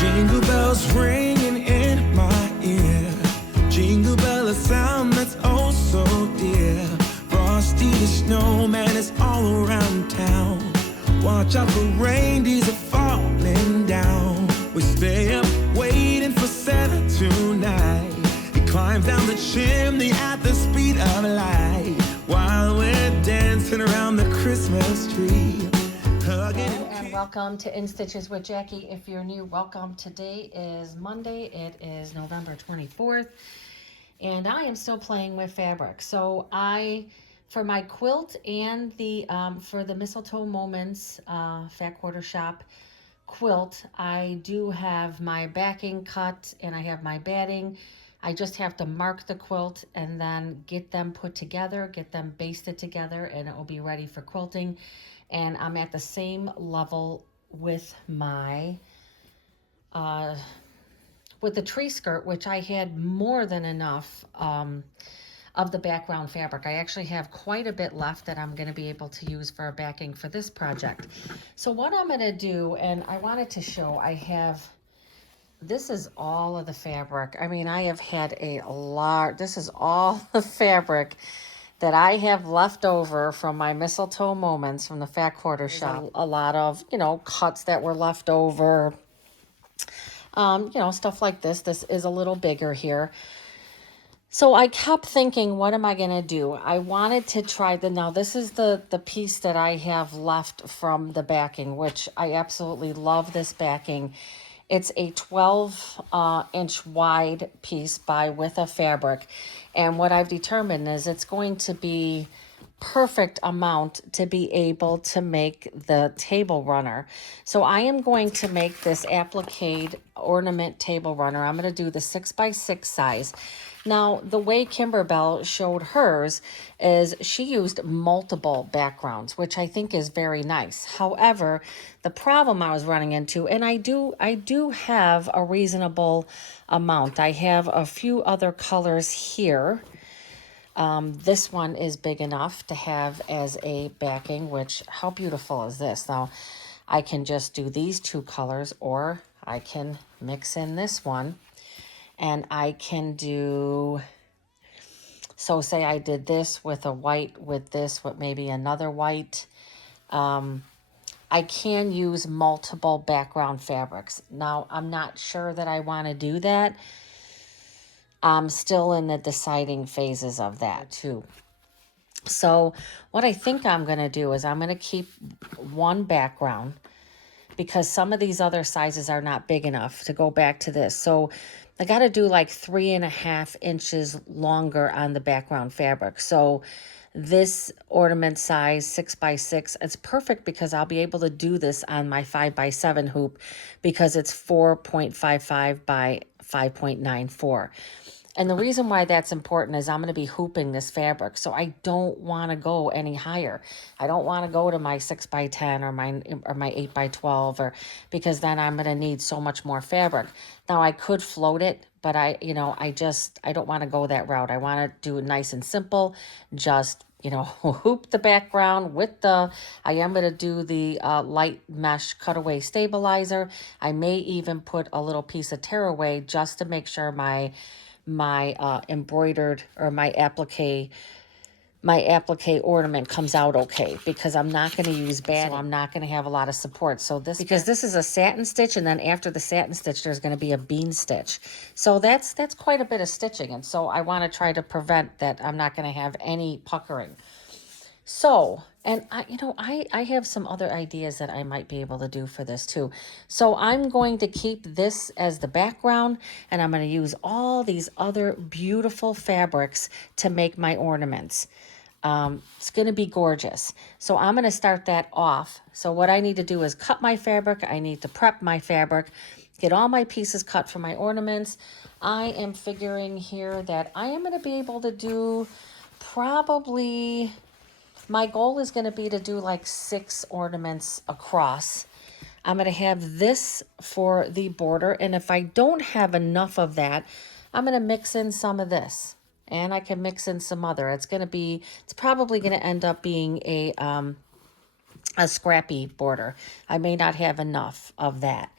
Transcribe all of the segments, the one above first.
Jingle bells ringing in my ear. Jingle bell, a sound that's oh so dear. Frosty the snowman is all around town. Watch out for reindeers are falling down. We stay up waiting for Santa tonight. He climbs down the chimney at the speed of light, while we're dancing around the Christmas tree. Hello and welcome to In Stitches with Jackie. If you're new, welcome. Today is Monday. It is November 24th, and I am still playing with fabric. So for my quilt and for the Mistletoe Moments Fat Quarter Shop quilt, I do have my backing cut and I have my batting. I just have to mark the quilt and then get them put together, get them basted together, and it will be ready for quilting. And I'm at the same level with my with the tree skirt, which I had more than enough of the background fabric. I actually have quite a bit left that I'm going to be able to use for a backing for this project. So what I'm going to do, and I wanted to show, this is all of the fabric. I mean, I have had a lot. This is all the fabric that I have left over from my Mistletoe Moments from the Fat Quarter Shop. A lot of, cuts that were left over, stuff like this. This is a little bigger here. So I kept thinking, what am I going to do? I wanted to try now this is the piece that I have left from the backing, which I absolutely love this backing. It's a 12-inch wide piece by width of fabric. And what I've determined is it's going to be perfect amount to be able to make the table runner. So I am going to make this applique ornament table runner. I'm going to do the 6x6 size. Now, the way Kimberbell showed hers is she used multiple backgrounds, which I think is very nice. However, the problem I was running into, and I do have a reasonable amount. I have a few other colors here. This one is big enough to have as a backing, which, how beautiful is this? Now, I can just do these two colors, or I can mix in this one. And I can do, so say I did this with a white, with this, with maybe another white. I can use multiple background fabrics. Now, I'm not sure that I want to do that. I'm still in the deciding phases of that too. So what I think I'm going to do is I'm going to keep one background because some of these other sizes are not big enough to go back to this. So I got to do like 3.5 inches longer on the background fabric. So this ornament size 6x6, it's perfect because I'll be able to do this on my 5x7 hoop because it's 4.55 by 5.94. And the reason why that's important is I'm going to be hooping this fabric. So I don't want to go any higher. I don't want to go to my 6x10 or my 8x12 because then I'm going to need so much more fabric. Now I could float it, but I don't want to go that route. I want to do it nice and simple. Just, hoop the background with I am going to do the light mesh cutaway stabilizer. I may even put a little piece of tearaway just to make sure my embroidered or my applique ornament comes out okay, because I'm not going to use batting. So I'm not going to have a lot of support. So this is a satin stitch, and then after the satin stitch there's going to be a bean stitch. So that's quite a bit of stitching, and so I want to try to prevent that. I'm not going to have any puckering. So, and I have some other ideas that I might be able to do for this too. So I'm going to keep this as the background, and I'm going to use all these other beautiful fabrics to make my ornaments. It's going to be gorgeous. So I'm going to start that off. So what I need to do is cut my fabric. I need to prep my fabric, get all my pieces cut for my ornaments. I am figuring here that I am going to be able to do probably... My goal is going to be to do like 6 ornaments across. I'm going to have this for the border. And if I don't have enough of that, I'm going to mix in some of this. And I can mix in some other. It's probably going to end up being a scrappy border. I may not have enough of that.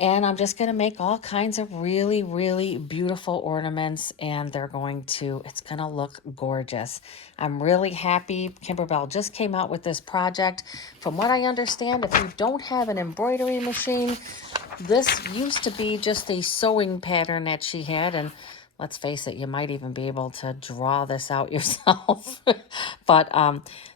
And I'm just going to make all kinds of really, really beautiful ornaments, and it's going to look gorgeous. I'm really happy. Kimberbell just came out with this project. From what I understand, if you don't have an embroidery machine, this used to be just a sewing pattern that she had, and let's face it, you might even be able to draw this out yourself. But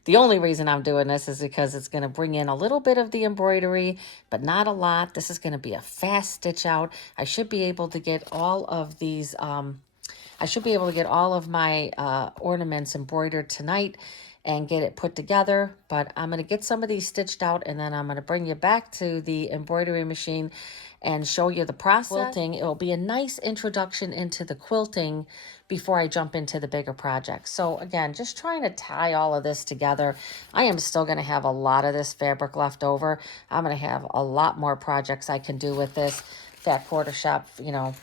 the only reason I'm doing this is because it's going to bring in a little bit of the embroidery, but not a lot. This is going to be a fast stitch out. I should be able to get all of these, I should be able to get all of my ornaments embroidered tonight and get it put together. But I'm going to get some of these stitched out, and then I'm going to bring you back to the embroidery machine and show you the process. Quilting, it will be a nice introduction into the quilting before I jump into the bigger project. So again, just trying to tie all of this together. I am still going to have a lot of this fabric left over. I'm going to have a lot more projects I can do with this. Fat quarter shop, you know,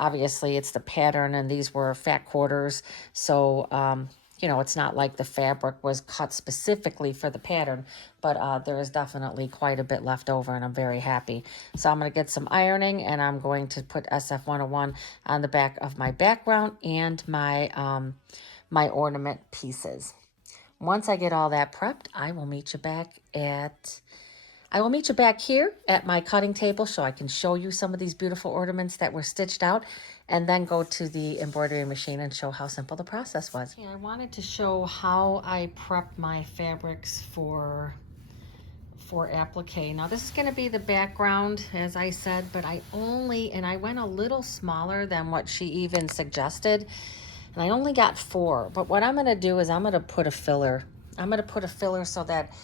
obviously it's the pattern, and these were fat quarters. So, you know, it's not like the fabric was cut specifically for the pattern, but there is definitely quite a bit left over, and I'm very happy. So I'm going to get some ironing, and I'm going to put SF101 on the back of my background and my, my ornament pieces. Once I get all that prepped, I will meet you back here at my cutting table so I can show you some of these beautiful ornaments that were stitched out, and then go to the embroidery machine and show how simple the process was. Yeah, I wanted to show how I prep my fabrics for applique. Now this is going to be the background, as I said, but I went a little smaller than what she even suggested, and I only got 4. But what I'm going to do is I'm going to put a filler. I'm going to put a filler so that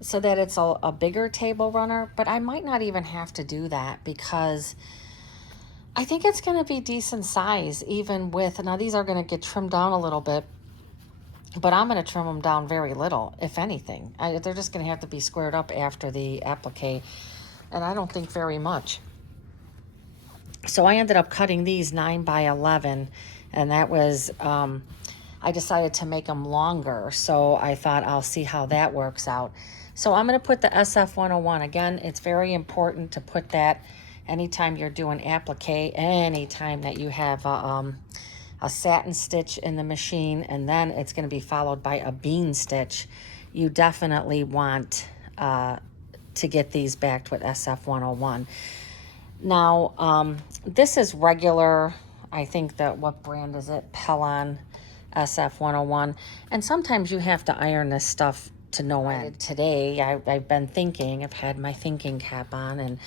it's a bigger table runner, but I might not even have to do that because I think it's going to be decent size, even with, now these are going to get trimmed down a little bit, but I'm going to trim them down very little, if anything. They're just going to have to be squared up after the applique, and I don't think very much. So I ended up cutting these 9 by 11, and that was, I decided to make them longer, so I thought I'll see how that works out. So I'm going to put the SF101. Again, it's very important to put that anytime you're doing applique, anytime that you have a satin stitch in the machine, and then it's going to be followed by a bean stitch. You definitely want to get these backed with SF101. Now, this is regular, I think that, what brand is it? Pellon SF101. And sometimes you have to iron this stuff to no end. Today, I've been thinking, I've had my thinking cap on, and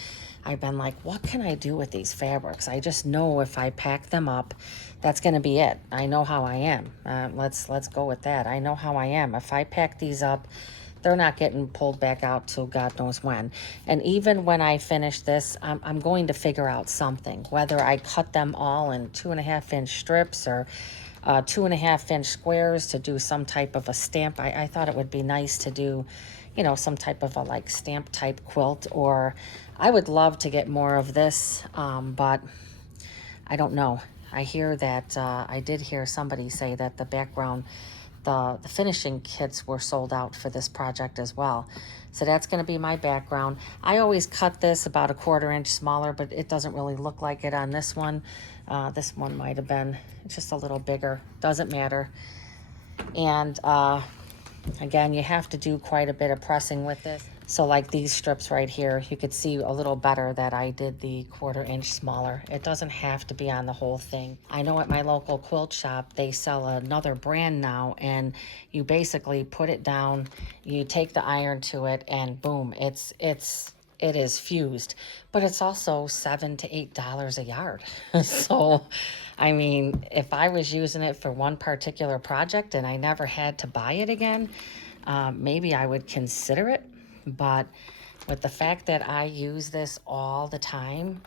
I've been like, what can I do with these fabrics? I just know if I pack them up, that's going to be it. I know how I am. Let's go with that. I know how I am. If I pack these up, they're not getting pulled back out till God knows when. And even when I finish this, I'm going to figure out something, whether I cut them all in 2.5-inch strips or 2.5-inch squares to do some type of a stamp. I thought it would be nice to do, you know, some type of a like stamp type quilt, or I would love to get more of this, but I don't know. I hear that, I did hear somebody say that the background, the finishing kits were sold out for this project as well. So that's going to be my background. I always cut this about 1/4 inch smaller, but it doesn't really look like it on this one. This one might have been just a little bigger. Doesn't matter. And again, you have to do quite a bit of pressing with this. So like these strips right here, you could see a little better that I did the 1/4 inch smaller. It doesn't have to be on the whole thing. I know at my local quilt shop, they sell another brand now, and you basically put it down, you take the iron to it, and boom, it is fused. But it's also $7 to $8 a yard. So, I mean, if I was using it for one particular project and I never had to buy it again, maybe I would consider it. But with the fact that I use this all the time,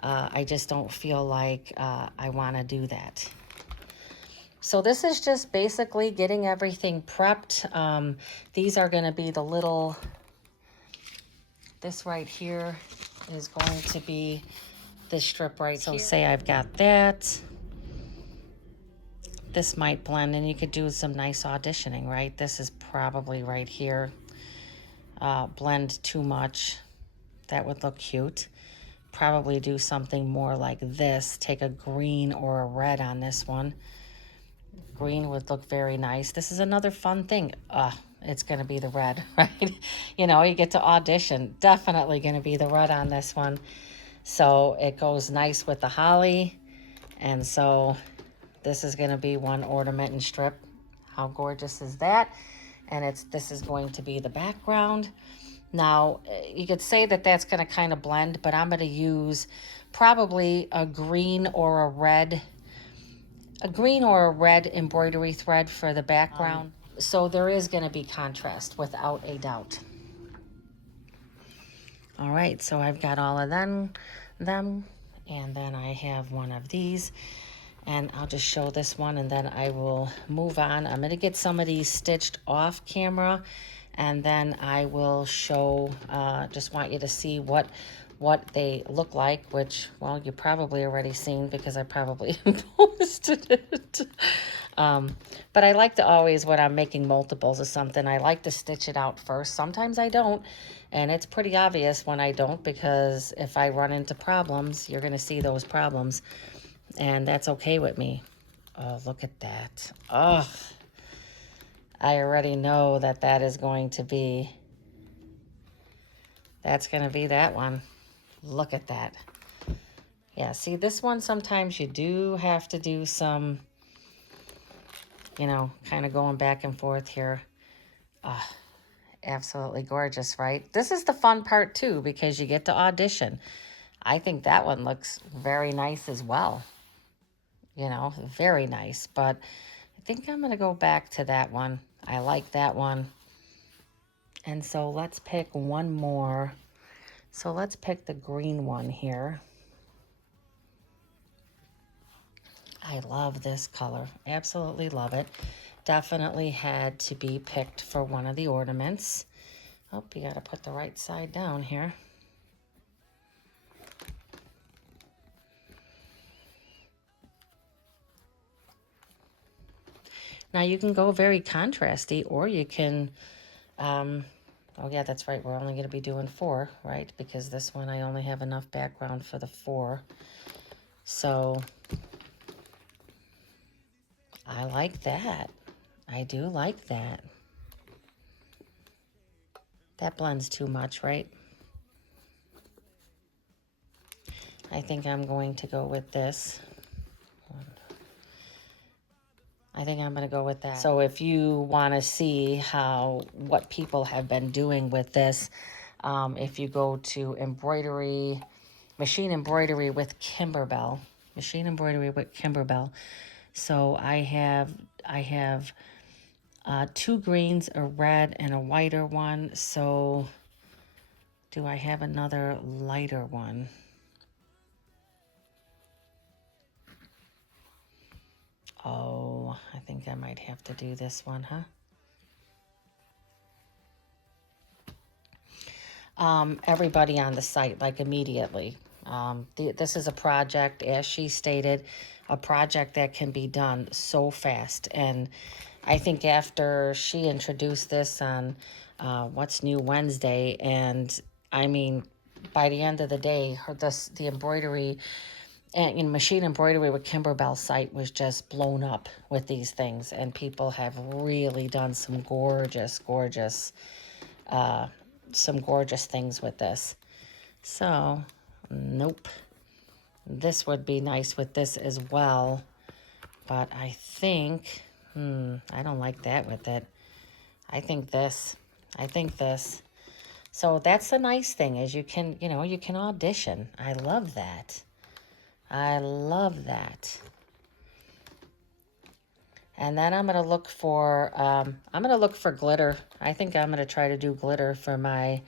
I just don't feel like I want to do that. So this is just basically getting everything prepped. These are going to be the little, this right here is going to be this strip right here. So say I've got that. This might blend, and you could do some nice auditioning, right? This is probably right here. Blend too much. That would look cute. Probably do something more like this. Take a green or a red on this one. Green would look very nice. This is another fun thing. It's going to be the red, right? You know, you get to audition. Definitely going to be the red on this one. So it goes nice with the holly. And so this is going to be one ornament and strip. How gorgeous is that? And this is going to be the background. Now, you could say that that's going to kind of blend, but I'm going to use probably a green or a red embroidery thread for the background. So there is going to be contrast without a doubt. All right, so I've got all of them, and then I have one of these, and I'll just show this one, and then I will move on. I'm going to get some of these stitched off camera, and then I will show, just want you to see what they look like, which, well, you probably already seen because I probably posted it. But I like to always, when I'm making multiples of something, I like to stitch it out first. Sometimes I don't, and it's pretty obvious when I don't, because if I run into problems, you're going to see those problems, and that's okay with me. Oh, look at that. Oh, I already know that is going to be, that's going to be that one. Look at that. Yeah, see, this one, sometimes you do have to do some, you know, kind of going back and forth here. Absolutely gorgeous, right? This is the fun part too, because you get to audition. I think that one looks very nice as well. You know, very nice. But I think I'm going to go back to that one. I like that one. And so let's pick one more. So let's pick the green one here. I love this color. Absolutely love it. Definitely had to be picked for one of the ornaments. Oh, you got to put the right side down here. Now you can go very contrasty, or you can, oh yeah, that's right. We're only going to be doing 4, right? Because this one, I only have enough background for the 4. So I like that. I do like that. That blends too much, right? I think I'm going to go with this. I think I'm going to go with that. So if you want to see what people have been doing with this, if you go to machine embroidery with Kimberbell, So I have 2 greens, a red, and a whiter one. So do I have another lighter one? Oh, I think I might have to do this one, huh? Everybody on the site, like immediately. This is a project, as she stated, a project that can be done so fast. And I think after she introduced this on What's New Wednesday, and I mean, by the end of the day, the embroidery and machine embroidery with Kimberbell site was just blown up with these things, and people have really done some gorgeous things with this. So, nope. This would be nice with this as well, but I think, I don't like that with it. I think this. So that's the nice thing, is you can audition. I love that. And then I'm gonna look for glitter. I think I'm gonna try to do glitter for my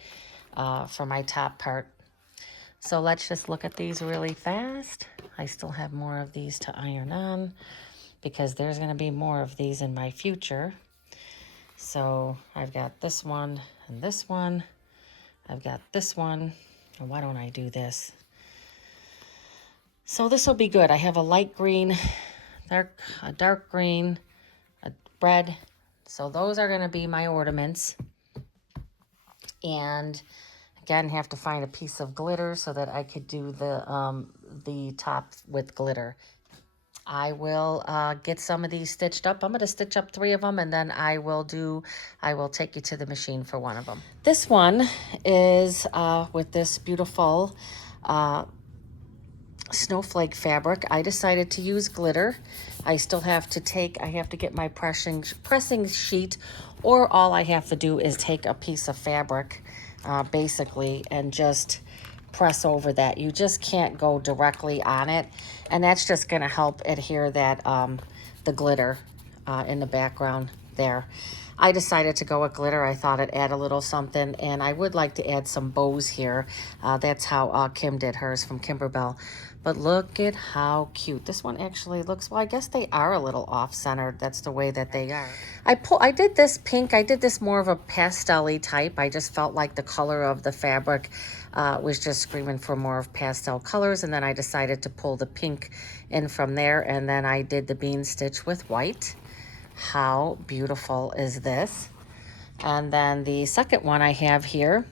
top part. So let's just look at these really fast. I still have more of these to iron on, because there's gonna be more of these in my future. So I've got this one and this one. I've got this one. And why don't I do this? So this will be good. I have a light green, a dark green, a red. So those are going to be my ornaments. And Again, have to find a piece of glitter so that I could do the top with glitter. I will get some of these stitched up. I'm going to stitch up 3 of them, and then I will take you to the machine for one of them. This one is with this beautiful snowflake fabric. I decided to use glitter. I still have to get my pressing sheet, or all I have to do is take a piece of fabric, basically, and just press over that. You just can't go directly on it, and that's just going to help adhere that the glitter in the background there. I decided to go with glitter. I thought it'd add a little something, and I would like to add some bows here. That's how Kim did hers from Kimberbell. But look at how cute. This one actually looks, well, I guess they are a little off-centered. That's the way that they are. I did this pink. I did this more of a pastel-y type. I just felt like the color of the fabric was just screaming for more of pastel colors. And then I decided to pull the pink in from there. And then I did the bean stitch with white. How beautiful is this? And then the second one I have here,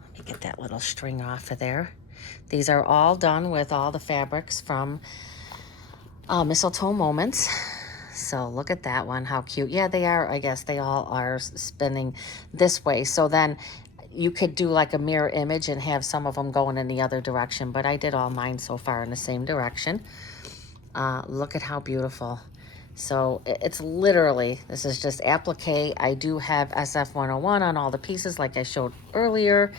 let me get that little string off of there. These are all done with all the fabrics from Mistletoe Moments. So look at that one, how cute. Yeah, they are, I guess they all are spinning this way. So then you could do like a mirror image and have some of them going in the other direction, but I did all mine so far in the same direction. Look at how beautiful. So it's literally, this is just applique. I do have SF101 on all the pieces like I showed earlier.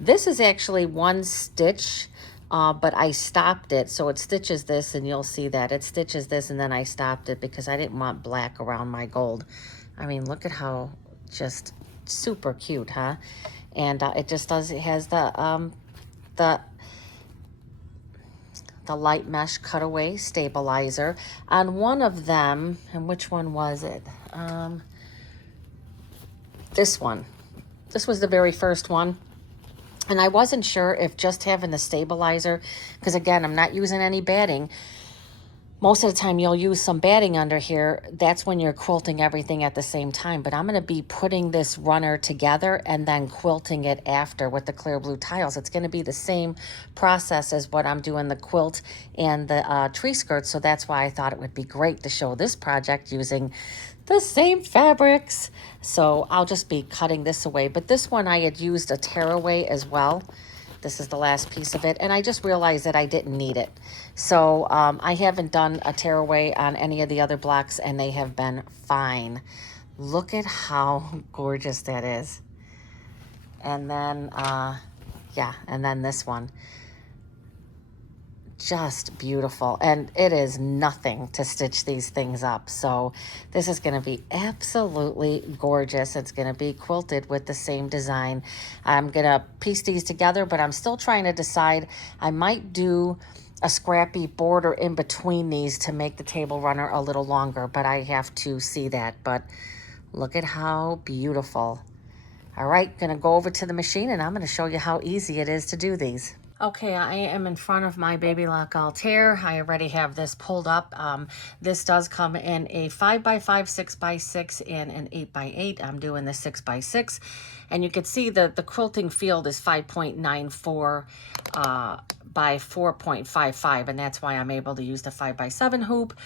This is actually one stitch, but I stopped it. So it stitches this, and you'll see that it stitches this, and then I stopped it because I didn't want black around my gold. I mean, look at how just super cute, huh? And it just does, it has the light mesh cutaway stabilizer on one of them. And which one was it? This one. This was the very first one. And I wasn't sure if just having the stabilizer, because again, I'm not using any batting. Most of the time you'll use some batting under here. That's when you're quilting everything at the same time. But I'm going to be putting this runner together and then quilting it after with the clear blue tiles. It's going to be the same process as what I'm doing the quilt and the tree skirts. So that's why I thought it would be great to show this project using the same fabrics. So I'll just be cutting this away. But this one I had used a tearaway as well. This is the last piece of it, and I just realized that I didn't need it. So I haven't done a tearaway on any of the other blocks, and they have been fine. Look at how gorgeous that is. And then, yeah, and then this one. Just beautiful, and it is nothing to stitch these things up. So this is going to be absolutely gorgeous. It's going to be quilted with the same design. I'm going to piece these together, but I'm still trying to decide. I might do a scrappy border in between these to make the table runner a little longer, but I have to see that. But look at how beautiful. All right, going to go over to the machine, and I'm going to show you how easy it is to do these. Okay, I am in front of my Baby Lock Altair. I already have this pulled up. This does come in a 5x5, 6x6, and an 8x8. I'm doing the 6x6. And you can see that the quilting field is 5.94 by 4.55, and that's why I'm able to use the 5x7 hoop.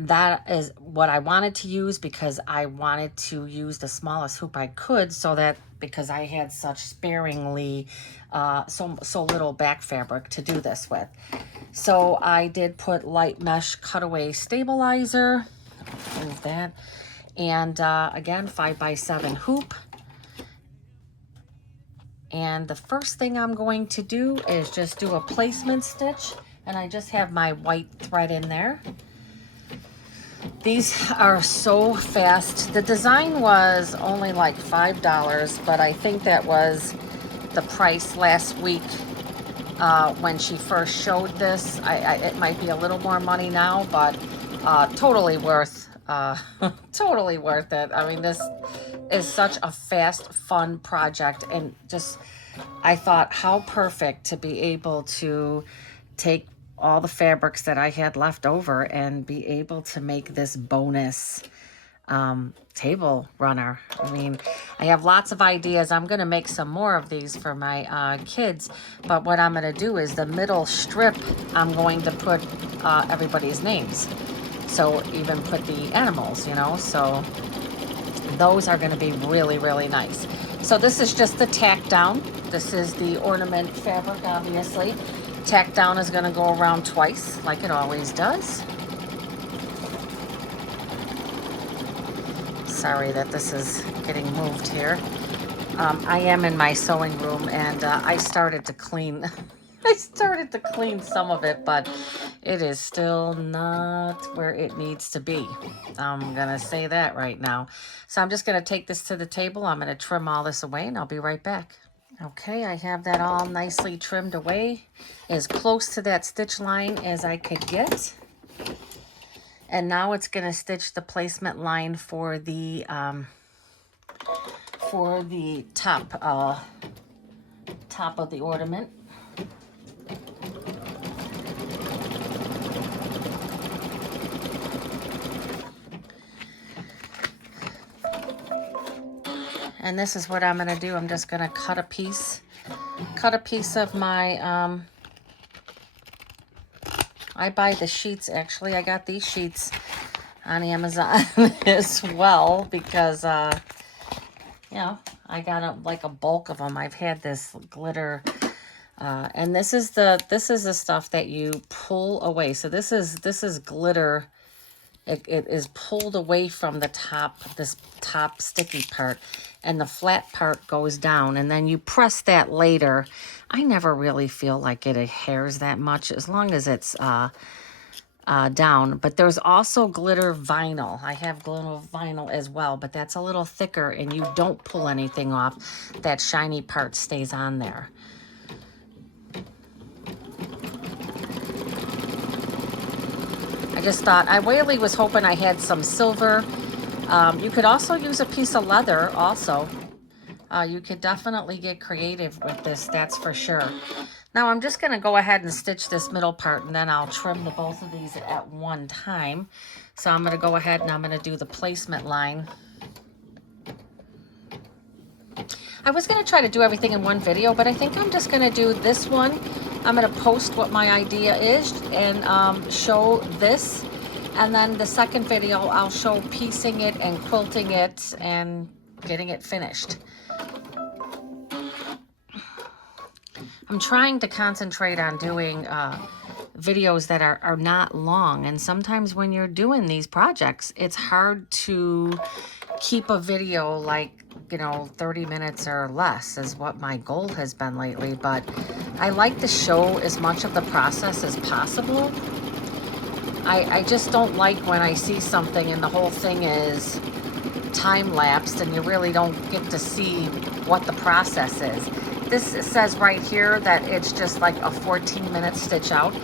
That is what I wanted to use because I wanted to use the smallest hoop I could, so that because I had such sparingly so little back fabric to do this with. So I did put light mesh cutaway stabilizer, move that, and again 5x7 hoop. And the first thing I'm going to do is just do a placement stitch, and I just have my white thread in there. These are so fast. The design was only like $5, but I think that was the price last week when she first showed this. It might be a little more money now, but totally worth totally worth it. I mean, this is such a fast, fun project, and just I thought how perfect to be able to take all the fabrics that I had left over and be able to make this bonus table runner. I mean, I have lots of ideas. I'm going to make some more of these for my kids, but what I'm going to do is the middle strip, I'm going to put everybody's names. So even put the animals, you know, so those are going to be really, really nice. So this is just the tack down. This is the ornament fabric, obviously. Tack down is going to go around twice, like it always does. Sorry that this is getting moved here. I am in my sewing room, and I started to clean. I started to clean some of it, but it is still not where it needs to be. I'm gonna say that right now. So I'm just gonna take this to the table. I'm gonna trim all this away, and I'll be right back. Okay, I have that all nicely trimmed away, as close to that stitch line as I could get. And now it's gonna stitch the placement line for the top top of the ornament. And this is what I'm gonna do. I'm just gonna cut a piece of my I buy the sheets, actually. I got these sheets on Amazon as well because, you know, I got like a bulk of them. I've had this glitter, and this is the stuff that you pull away. So this is glitter. It is pulled away from the top, this top sticky part, and the flat part goes down, and then you press that later. I never really feel like it adheres that much as long as it's down. But there's also glitter vinyl. I have glitter vinyl as well, but that's a little thicker, and you don't pull anything off. That shiny part stays on there. I just thought, I really was hoping I had some silver. You could also use a piece of leather also. You could definitely get creative with this, that's for sure. Now I'm just gonna go ahead and stitch this middle part, and then I'll trim the both of these at one time. So I'm gonna go ahead and I'm gonna do the placement line. I was gonna try to do everything in one video, but I think I'm just gonna do this one. I'm gonna post what my idea is and show this. And then the second video, I'll show piecing it and quilting it and getting it finished. I'm trying to concentrate on doing videos that are not long. And sometimes when you're doing these projects, it's hard to keep a video like, you know, 30 minutes or less is what my goal has been lately. But I like to show as much of the process as possible. I just don't like when I see something and the whole thing is time-lapsed and you really don't get to see what the process is. This says right here that it's just like a 14-minute stitch out,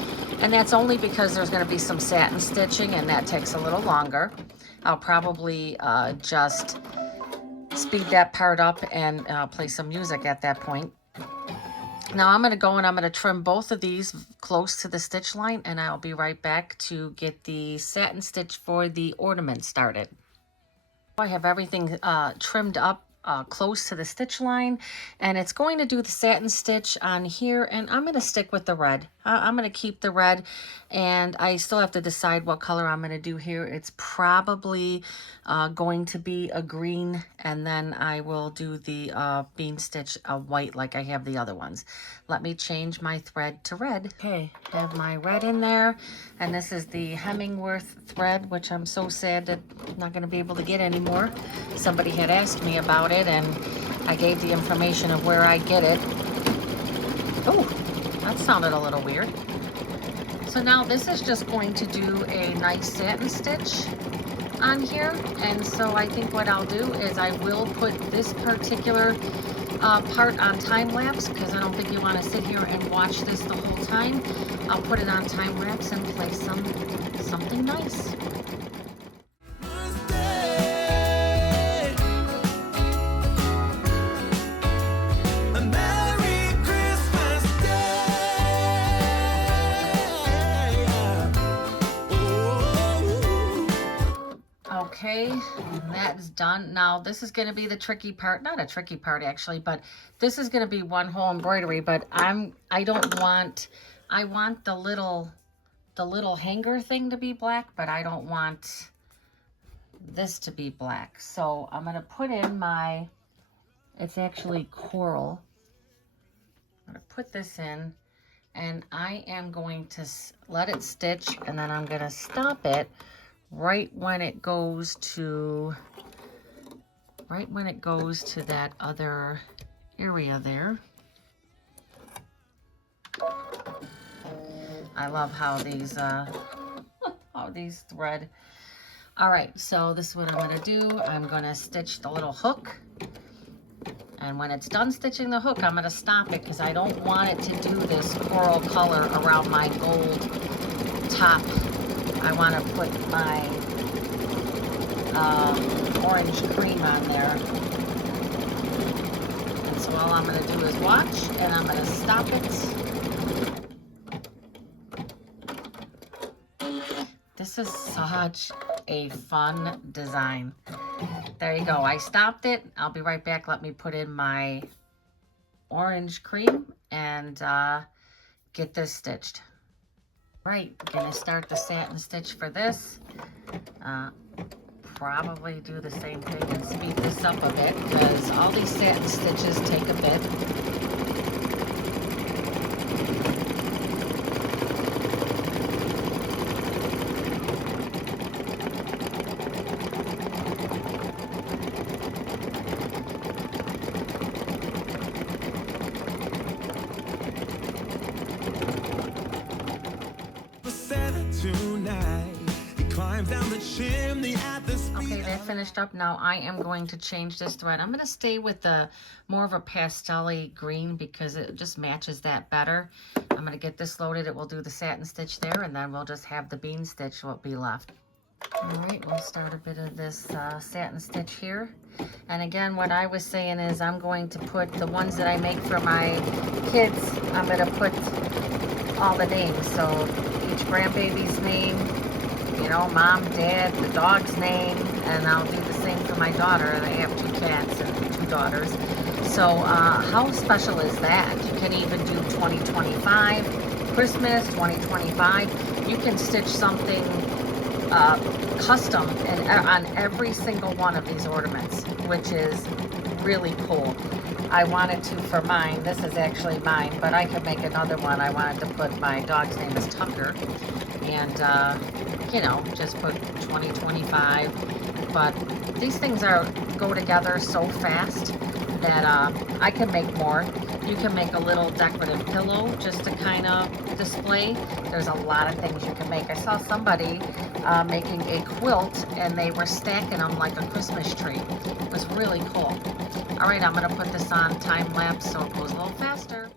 and that's only because there's going to be some satin stitching, and that takes a little longer. I'll probably just speed that part up and play some music at that point. Now I'm going to go and I'm going to trim both of these close to the stitch line, and I'll be right back to get the satin stitch for the ornament started. I have everything trimmed up close to the stitch line, and it's going to do the satin stitch on here, and I'm going to stick with the red. I'm going to keep the red, and I still have to decide what color I'm going to do here. It's probably going to be a green, and then I will do the bean stitch white like I have the other ones. Let me change my thread to red. Okay, have my red in there, and this is the Hemingworth thread, which I'm so sad that I'm not going to be able to get anymore. Somebody had asked me about it, and I gave the information of where I get it. Oh, that sounded a little weird. So now this is just going to do a nice satin stitch on here, and so I think what I'll do is I will put this particular part on time lapse, because I don't think you want to sit here and watch this the whole time. I'll put it on time lapse and play something nice. Okay, that is done. Now this is going to be the tricky part, not a tricky part actually, but this is going to be one whole embroidery, but I don't want, I want the little hanger thing to be black, but I don't want this to be black. So I'm going to put in my, it's actually coral. I'm going to put this in, and I am going to let it stitch, and then I'm going to stop it right when it goes to that other area there. I love how these how these thread. All right, so this is what I'm going to do. I'm going to stitch the little hook, and when it's done stitching the hook, I'm going to stop it because I don't want it to do this coral color around my gold top. I want to put my orange cream on there. And so all I'm going to do is watch, and I'm going to stop it. This is such a fun design. There you go. I stopped it. I'll be right back. Let me put in my orange cream and get this stitched. Right, gonna start the satin stitch for this. Probably do the same thing and speed this up a bit because all these satin stitches take a bit. Okay, that finished up. Now I am going to change this thread. I'm going to stay with the more of a pastel-y green because it just matches that better. I'm going to get this loaded. It will do the satin stitch there, and then we'll just have the bean stitch will be left. All right, we'll start a bit of this satin stitch here. And again, what I was saying is I'm going to put the ones that I make for my kids, I'm going to put all the names. So each grandbaby's name, you know, mom, dad, the dog's name, and I'll do the same for my daughter. I have 2 cats and 2 daughters. So how special is that? You can even do 2025, Christmas, 2025. You can stitch something custom on every single one of these ornaments, which is really cool. I wanted to for mine. This is actually mine, but I could make another one. I wanted to put my dog's name is Tucker, and you know, just put 2025. But these things go together so fast that I can make more. You can make a little decorative pillow just to kind of display. There's a lot of things you can make. I saw somebody making a quilt, and they were stacking them like a Christmas tree. It was really cool. All right, I'm going to put this on time lapse so it goes a little faster.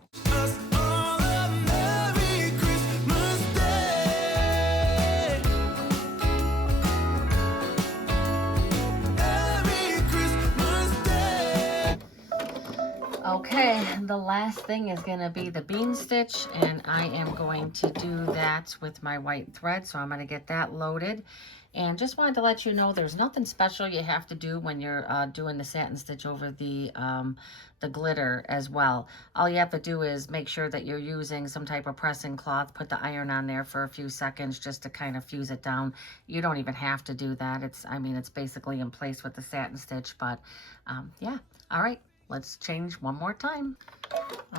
Okay, the last thing is going to be the bean stitch, and I am going to do that with my white thread, so I'm going to get that loaded. And just wanted to let you know there's nothing special you have to do when you're doing the satin stitch over the glitter as well. All you have to do is make sure that you're using some type of pressing cloth, put the iron on there for a few seconds just to kind of fuse it down. You don't even have to do that. I mean, it's basically in place with the satin stitch, but yeah. All right. Let's change one more time.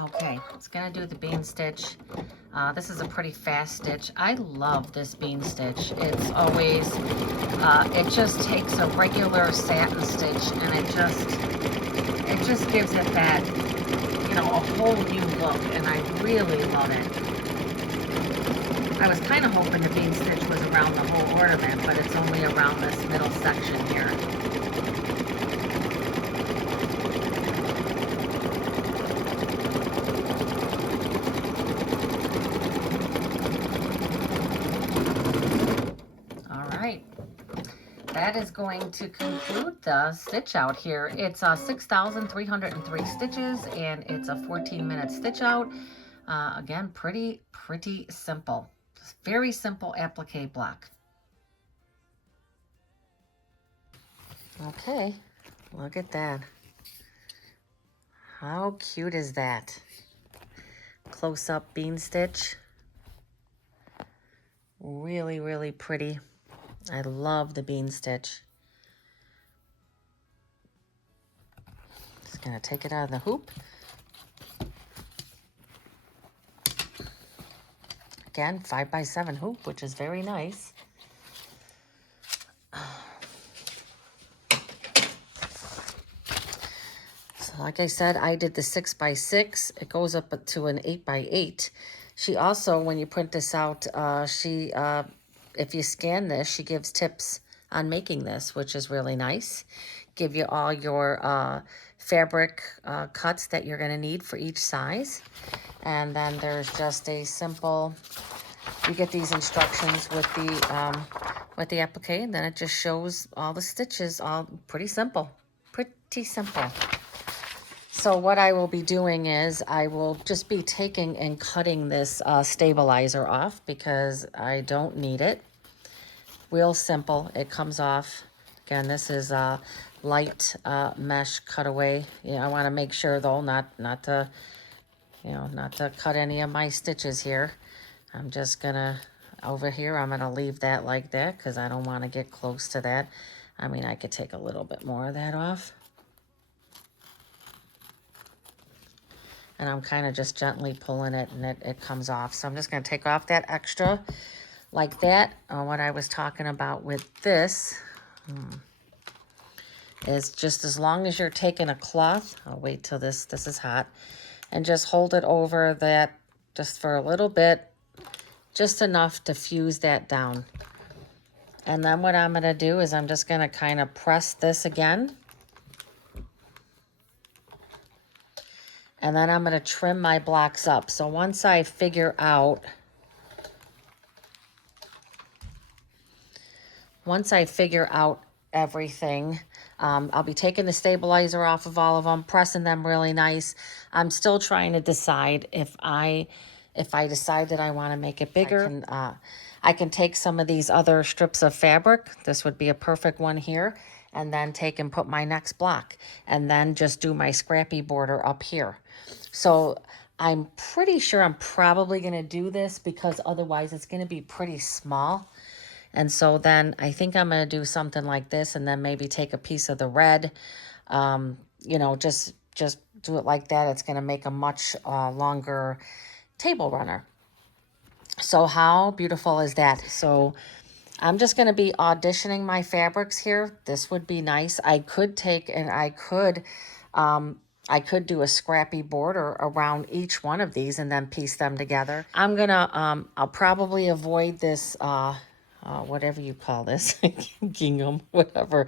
Okay, it's gonna do the bean stitch. This is a pretty fast stitch. I love this bean stitch. It's always, it just takes a regular satin stitch and it just gives it that, you know, a whole new look, and I really love it. I was kind of hoping the bean stitch was around the whole ornament, but it's only around this middle section here. That is going to conclude the stitch out here. It's 6,303 stitches, and it's a 14-minute stitch out. Again, pretty simple. Very simple applique block. Okay, look at that. How cute is that? Close-up bean stitch. Really, really pretty. I love the bean stitch. Just gonna take it out of the hoop. Again, 5x7 hoop, which is very nice. So like I said, I did the 6x6. It goes up to an 8x8. She also, when you print this out, if you scan this, she gives tips on making this, which is really nice. Give you all your fabric cuts that you're going to need for each size. And then there's just a simple, you get these instructions with the applique, and then it just shows all the stitches, all pretty simple. Pretty simple. So what I will be doing is I will just be taking and cutting this stabilizer off because I don't need it. Real simple. It comes off. Again, this is a light mesh cutaway. I want to make sure though not to cut any of my stitches here. I'm just gonna over here. I'm gonna leave that like that because I don't want to get close to that. I mean, I could take a little bit more of that off. And I'm kind of just gently pulling it and it comes off. So I'm just going to take off that extra like that. What I was talking about with this is just as long as you're taking a cloth, I'll wait till this is hot, and just hold it over that just for a little bit, just enough to fuse that down. And then what I'm going to do is I'm just going to kind of press this again. And then I'm going to trim my blocks up. So once I figure out everything, I'll be taking the stabilizer off of all of them, pressing them really nice. I'm still trying to decide if I decide that I want to make it bigger. I can take some of these other strips of fabric. This would be a perfect one here. And then take and put my next block. And then just do my scrappy border up here. So I'm pretty sure I'm probably going to do this because otherwise it's going to be pretty small. And so then I think I'm going to do something like this and then maybe take a piece of the red, just do it like that. It's going to make a much longer table runner. So how beautiful is that? So I'm just going to be auditioning my fabrics here. This would be nice. I could take and I could do a scrappy border around each one of these and then piece them together. I'm going to, I'll probably avoid this, whatever you call this, gingham, whatever.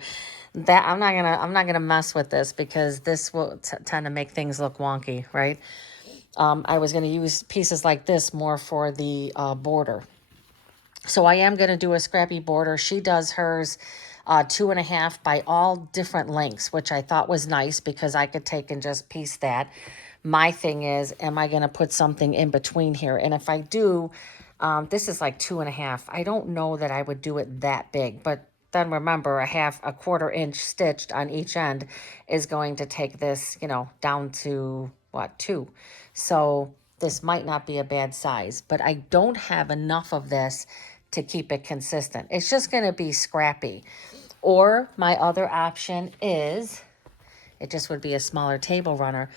That I'm not gonna mess with this because this will tend to make things look wonky, right? I was gonna use pieces like this more for the border. So I am going to do a scrappy border. She does hers 2.5 by all different lengths, which I thought was nice because I could take and just piece that. My thing is, am I going to put something in between here? And if I do, this is like 2.5. I don't know that I would do it that big, but then remember a 1/4 inch stitched on each end is going to take this, down to what, 2. So this might not be a bad size, but I don't have enough of this to keep it consistent. It's just going to be scrappy. Or my other option is, it just would be a smaller table runner.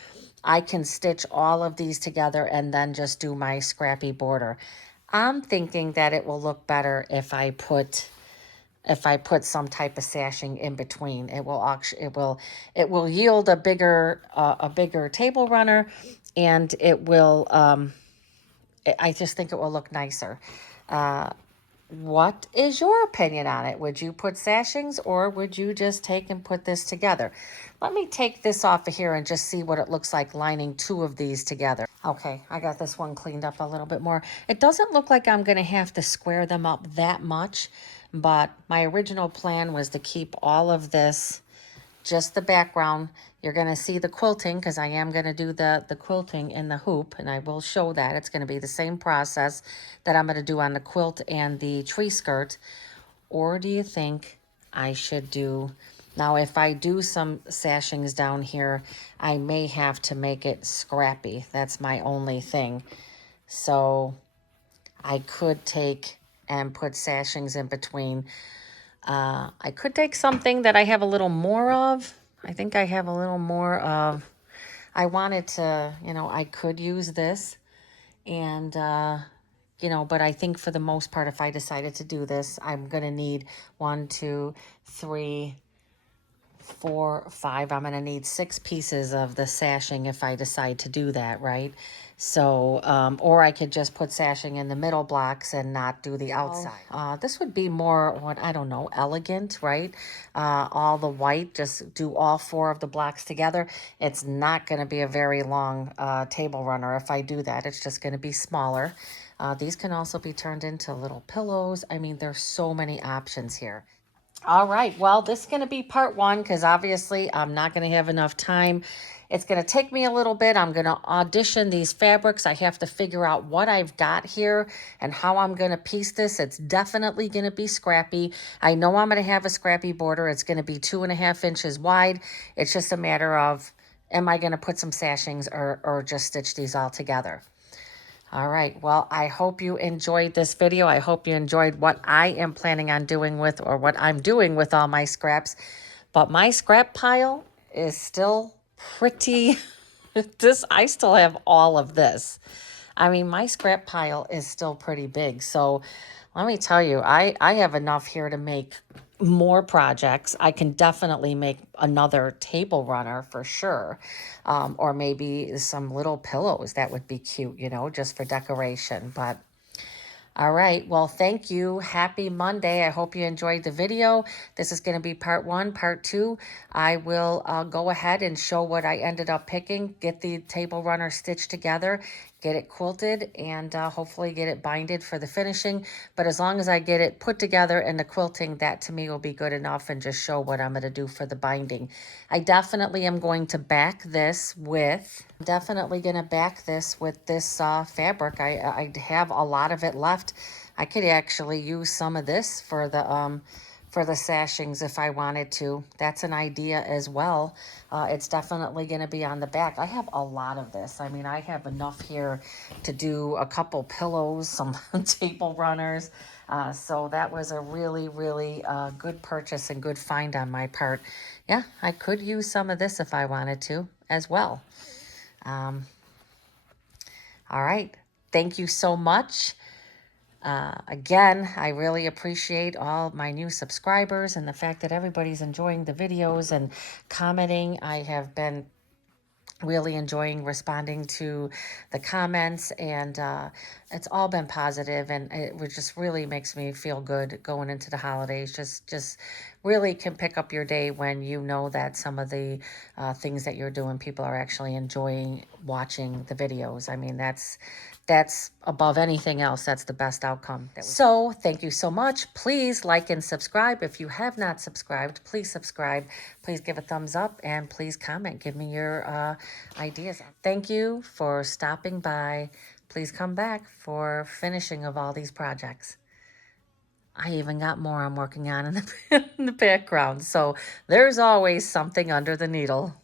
I can stitch all of these together and then just do my scrappy border. I'm thinking that it will look better if I put some type of sashing in between. It will yield a bigger table runner, and it will I just think it will look nicer. What is your opinion on it? Would you put sashings or would you just take and put this together? Let me take this off of here and just see what it looks like lining 2 of these together. Okay, I got this one cleaned up a little bit more. It doesn't look like I'm going to have to square them up that much, but my original plan was to keep all of this just the background. You're going to see the quilting because I am going to do the quilting in the hoop, and I will show that. It's going to be the same process that I'm going to do on the quilt and the tree skirt. Or do you think I should do Now, if I do some sashings down here, I may have to make it scrappy. That's my only thing. So I could take and put sashings in between. I could take something that I have a little more of. I think I have a little more of. I wanted to, you know, I could use this. And, you know, but I think for the most part, if I decided to do this, I'm going to need 1, 2, 3, 4, 5. I'm going to need 6 pieces of the sashing if I decide to do that, right? So, or I could just put sashing in the middle blocks and not do the outside. This would be more, what, I don't know, elegant, right? All the white, just do all 4 of the blocks together. It's not going to be a very long table runner if I do that. It's just going to be smaller. These can also be turned into little pillows. I mean, there's so many options here. All right, well, this is going to be part 1 because obviously I'm not going to have enough time. It's going to take me a little bit. I'm going to audition these fabrics. I have to figure out what I've got here and how I'm going to piece this. It's definitely going to be scrappy. I know I'm going to have a scrappy border. It's going to be 2.5 inches wide. It's just a matter of, am I going to put some sashings or just stitch these all together? All right, well, I hope you enjoyed this video. I hope you enjoyed what I am planning on doing with, or what I'm doing with all my scraps. But my scrap pile is still pretty, I still have all of this. I mean, my scrap pile is still pretty big. So let me tell you, I have enough here to make more projects. I can definitely make another table runner for sure. Or maybe some little pillows that would be cute, you know, just for decoration. But all right. Well, thank you. Happy Monday. I hope you enjoyed the video. This is going to be part 1. Part 2, I will go ahead and show what I ended up picking, get the table runner stitched together, get it quilted, and hopefully get it binded for the finishing. But as long as I get it put together and the quilting, that to me will be good enough, and just show what I'm going to do for the binding. I definitely am going to back this with this fabric. I have a lot of it left. I could actually use some of this for the sashings if I wanted to. That's an idea as well. It's definitely going to be on the back. I have a lot of this. I mean, I have enough here to do a couple pillows, some table runners. So that was a really, really good purchase and good find on my part. Yeah, I could use some of this if I wanted to as well. All right. Thank you so much. Again, I really appreciate all my new subscribers and the fact that everybody's enjoying the videos and commenting. I have been really enjoying responding to the comments, and it's all been positive, and it just really makes me feel good going into the holidays. Just really can pick up your day when you know that some of the things that you're doing, people are actually enjoying watching the videos. I mean, that's above anything else. That's the best outcome. So thank you so much. Please like and subscribe. If you have not subscribed, please subscribe. Please give a thumbs up, and please comment. Give me your ideas. Thank you for stopping by. Please come back for finishing of all these projects. I even got more I'm working on in the, in the background. So there's always something under the needle.